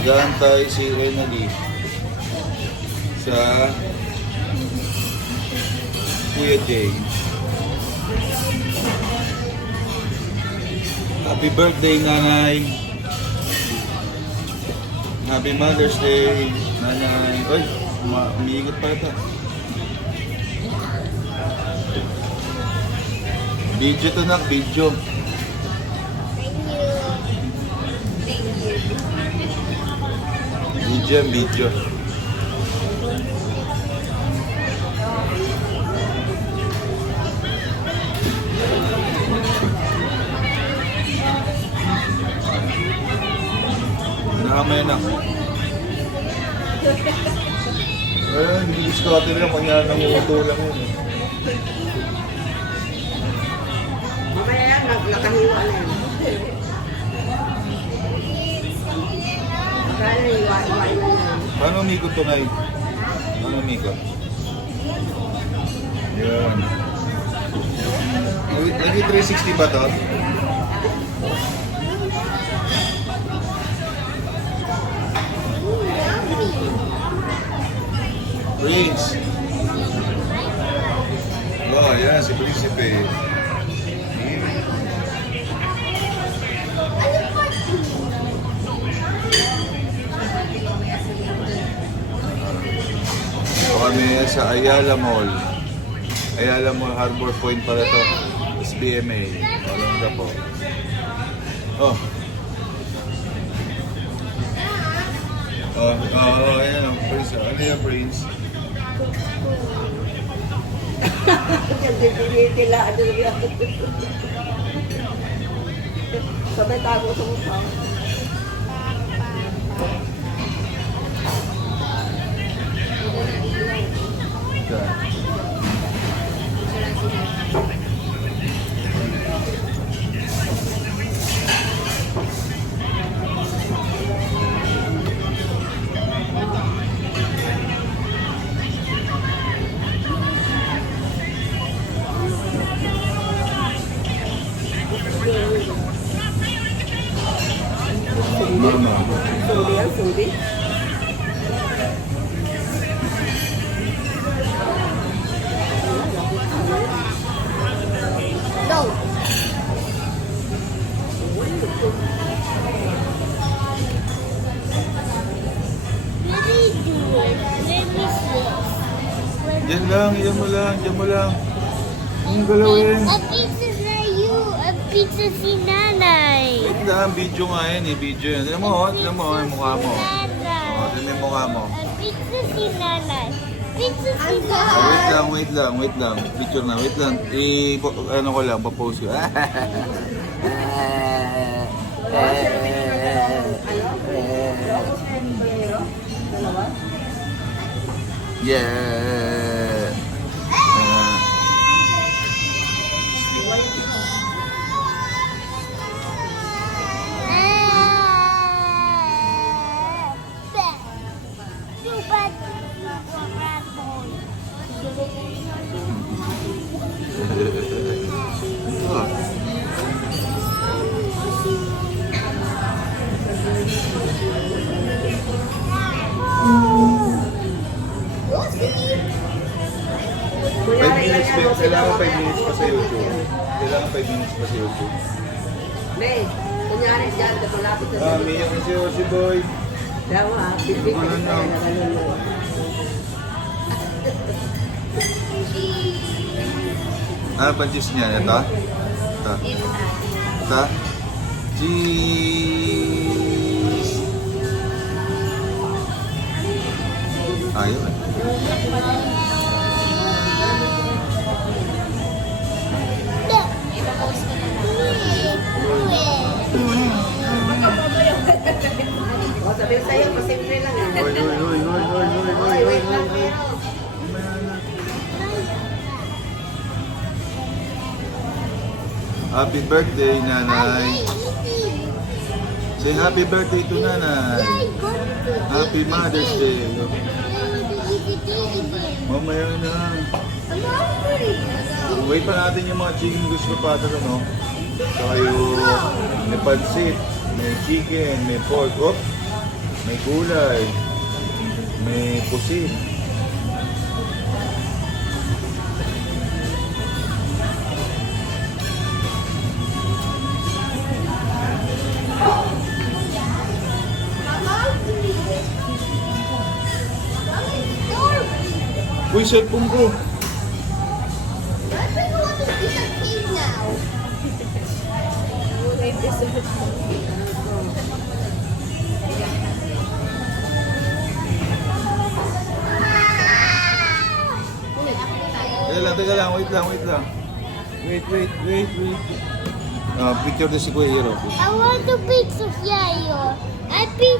Nag-aantay si Emily sa Kuya Jay. Happy birthday, Nanay. Happy Mother's Day, Nanay. Ay, umiigot pa ito. Video to na, video. Video. Nakamaya na. Ay, hindi diskarte lang. Kanya nangunguto lang yun. Mamaya yan, nakahiwa na yan. Kaya iwa-iwain na yan. Paano umikot to ngayon? Paano umikot? Yan. Naging 360 ba to? Prince! Oh, yan, si Prinsipe. Kami sa Ayala Mall. Ayala Mall, Harbor Point pala to. SBMA. Walang na po. Oh. Ayan ang Prince. Ano yung Prince? Tila, ano yan. Sabay tago sa mukha. Mama. Sudi yan, sudi. Go! Really do it. Let me see. Diyan lang, diyan mo lang. Ang galawin. A pizza na you. A pizza si nanay. Wait lang, video nga yan eh, video yan. Tignan mo, yung mukha mo. Nanay. Tignan mo yung mukha mo. A pizza si nanay. Pizza si Oh, nanay. wait lang. Picture na, wait lang. Ano ko lang, papost ko. Yeah. Kailangan 5 minutes pa sa YouTube. May, kunyari dyan, malapit na sa Miyak na si Boy. Kaya mo ha, pipit na tayo na ganun mo. Pa-juice niya. Ito? Ito? Cheese! Ayaw eh. O, sabihin sa'yo, pasimple lang yan. Hoy. Wait lang, pero. Happy birthday, Nanay. Say happy birthday to Nanay. Happy Mother's Day. Mamaya na. Wait pa natin yung mga chicken gusto pa ito, no? Saka yung may pansit, may chicken, may pork. Oh, May gulay. May pusit. Uy, cellphone ko. Teka lang, wait lang. Wait. Picture na si Kuya Hero. I want a pizza, Yayo. A pizza.